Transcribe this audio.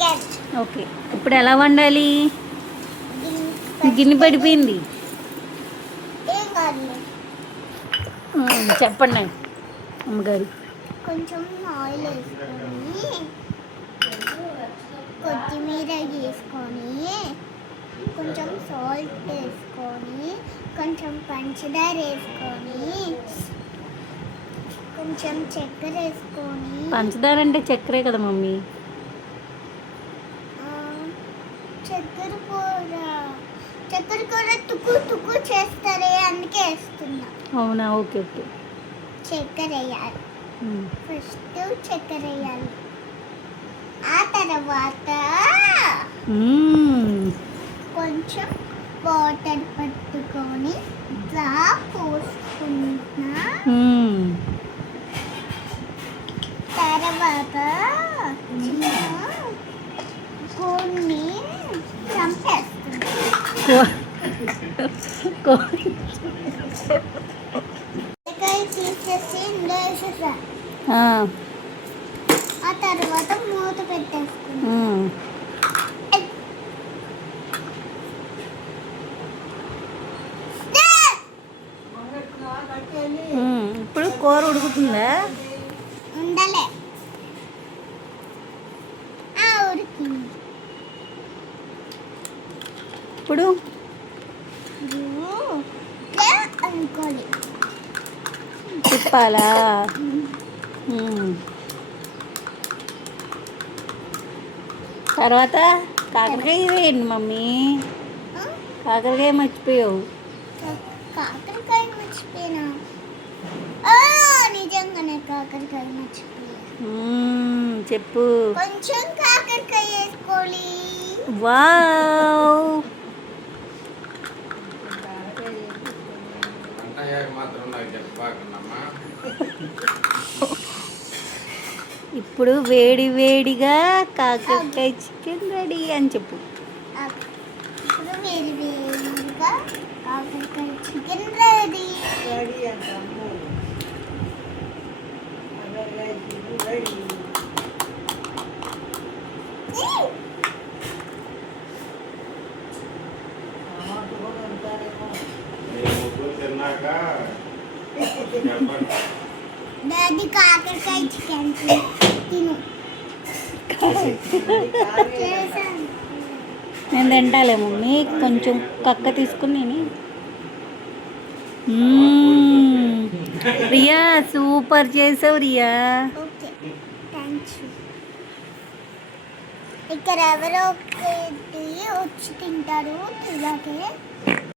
Chicken. Okay, ఇప్పుడు ఎలా వండాలి? గిన్నె పడిపోయింది. ఏం కాదు, చెప్పండి అమ్మగారు. కొంచెం ఆయిల్ వేసుకొని కొత్తిమీర వేసుకొని కొంచెం సాల్ట్ వేసుకొని కొంచెం పంచదార వేసుకొని కొంచెం చక్కెర వేసుకొని. పంచదార అంటే చక్కెరే కదా మమ్మీ. చక్కెర కూర తుక్కు తుక్కు చేస్తారే, అందుకే వేస్తున్నా. అవునా, ఓకే ఓకే. చక్కెర వేయాలి, ఫస్ట్ చక్కెర వేయాలి. ఆ తర్వాత కొంచెం వాటర్ పట్టుకొని ఇట్లా పోసుకున్నా. తర్వాత కొన్ని తీసేసి ఇందులో వేసేసా. ఆ తర్వాత మూత పెట్టేసుకున్నా. ఇప్పుడు కూర ఉడుకుతుందా? ఉండలే, ఉడికింది. ఇప్పుడు అనుకోవాలి, తిప్పాలా? తర్వాత కాకరకాయ వేయండి మమ్మీ. కాకరకాయ మర్చిపోయావు. కాకరకాయ మర్చిపోయినా, నిజంగానే కాకరకాయ మర్చిపోయా. చెప్పు. కొంచెం కాకరకాయ వేసుకోవాలి. వావ్, ఇప్పుడు వేడి వేడిగా కాకరకాయ చికెన్ రెడీ అని చెప్పు. ఇప్పుడు వేడి వేడిగా కాకరకాయ చికెన్ రెడీ. డాడీ కాకరకాయ చికెన్ తిను. నేను తింటాలే మమ్మీ, కొంచెం కక్క తీసుకుని. రియా సూపర్ చేసావు రియా. Okay, thanks. ఇక్కడ ఎవరో వచ్చి తింటారు ఇలాగే.